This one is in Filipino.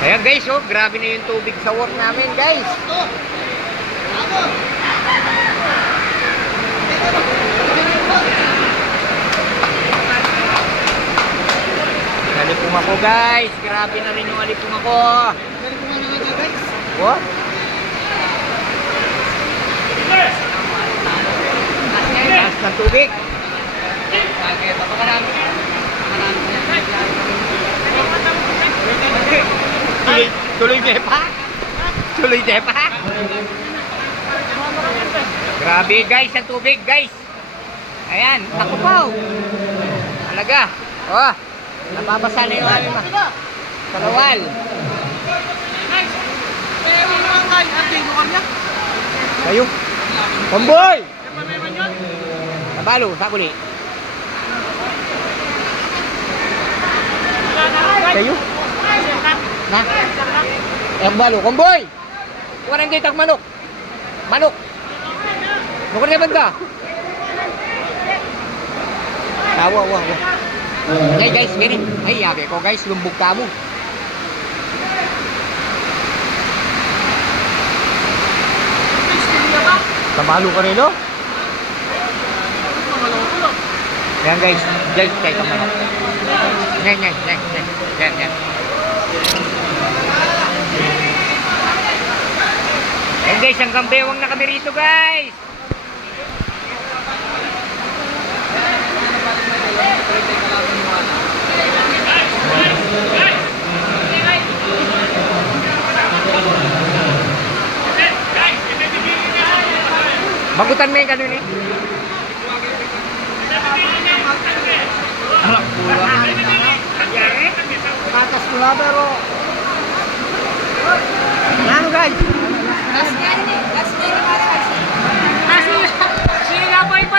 Ayan guys, oh, grabe na yung tubig sa work namin guys. Alipong ako guys, grabe na rin yung alipong ako. Oh? Taas ng tubig. Tuloy depa. Tuloy depa. Grabe guys, ang tubig guys. Ayan, naku po. Talaga. Oh, napapasa na yung amin sa lawal. Kayo. Pamboy! Nabalo, sakuli. Kayo? Na? Eh, balo. Komboy! Kuha dito ang manok. Manok. Nukar na banda. Tawa. Ay guys, ganit. Ay, yabi ko guys, lumbog ka mo. Tamalo ka rin, no? Yan guys, dyan tayo ka manok. Yan. Yan guys, hanggang bewang na kami rito guys. Bagutan mo yung ganun eh. Anak pulang. Atas pula pero ano guys?